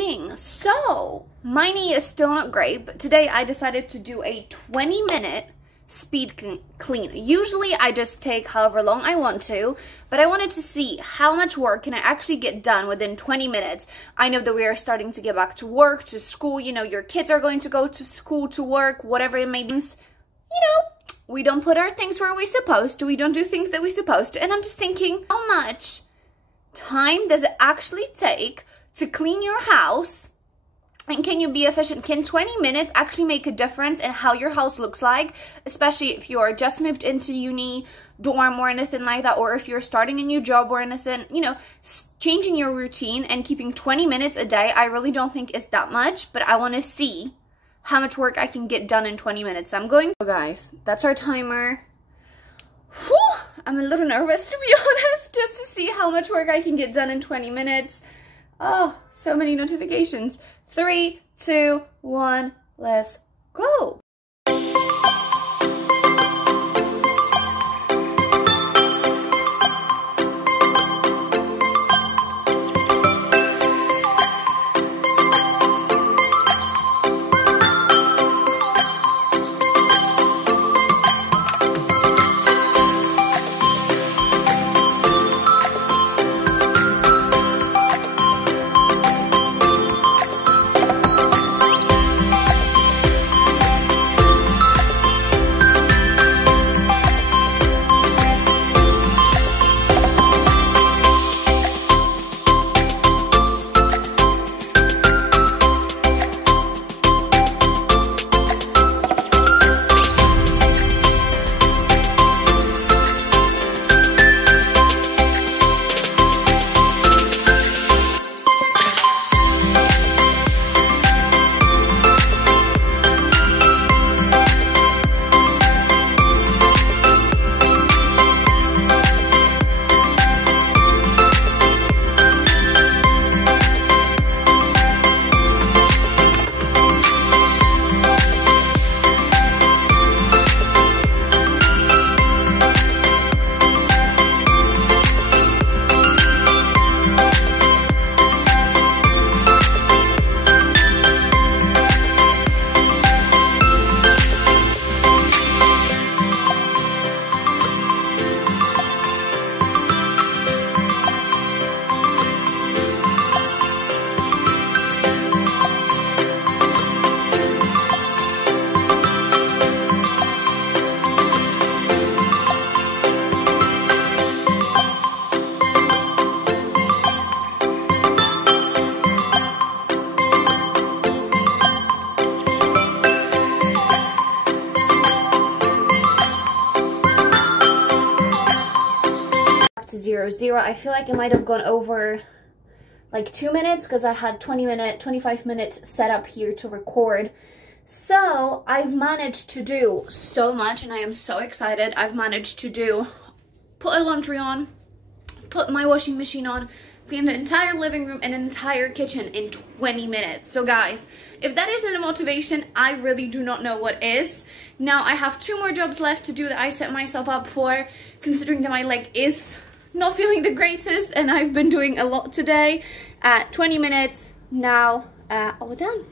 morning. So my knee is still not great, but today I decided to do a 20-minute speed clean. Usually I just take however long I want to, but I wanted to see how much work can I actually get done within 20 minutes. I know that we are starting to get back to work, to school, you know, your kids are going to go to school, to work, whatever it may be. You know, we don't put our things where we're supposed to, we don't do things that we're supposed to, and I'm just thinking, how much time does it actually take to clean your house? And can you be efficient? Can 20 minutes actually make a difference in how your house looks like? Especially if you're just moved into uni, dorm, or anything like that, or if you're starting a new job or anything, you know, changing your routine and keeping 20 minutes a day, I really don't think is that much, but I want to see how much work I can get done in 20 minutes. I'm going, so guys, that's our timer. Whew, I'm a little nervous, to be honest, just to see how much work I can get done in 20 minutes. Oh, so many notifications. 3, 2, 1, let's go. To 0, I feel like it might have gone over like 2 minutes because I had 25 minutes set up here to record. So I've managed to do so much and I am so excited. I've managed to put a laundry on, put my washing machine on, clean the entire living room and an entire kitchen in 20 minutes. So guys, if that isn't a motivation, I really do not know what is. Now I have 2 more jobs left to do that I set myself up for, considering that my leg is not feeling the greatest and I've been doing a lot today. 20 minutes now, all done.